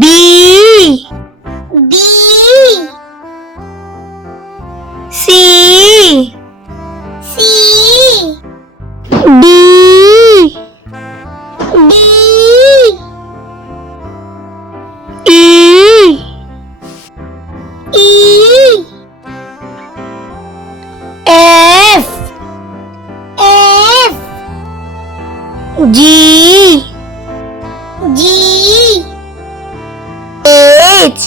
B C D E F G H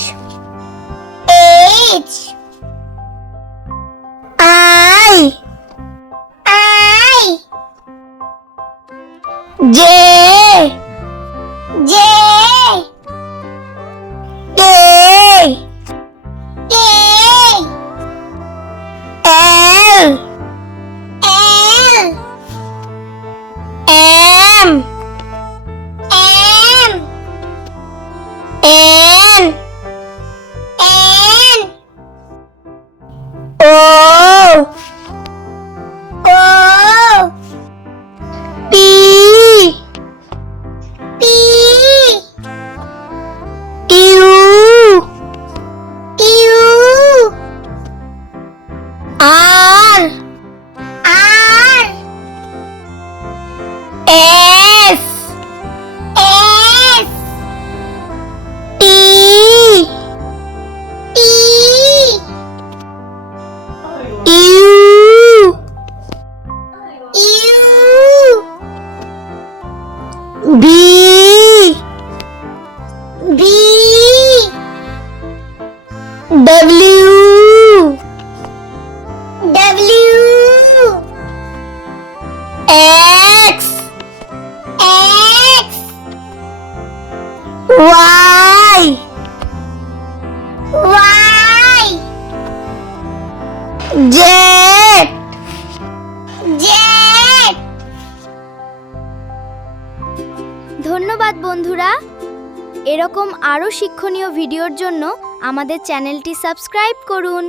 I J K L M N O P Q R S T U B W X Y Z ধন্যবাদ বন্ধুরা। এরকম আরও শিক্ষণীয় ভিডিওর জন্য আমাদের চ্যানেলটি সাবস্ক্রাইব করুন।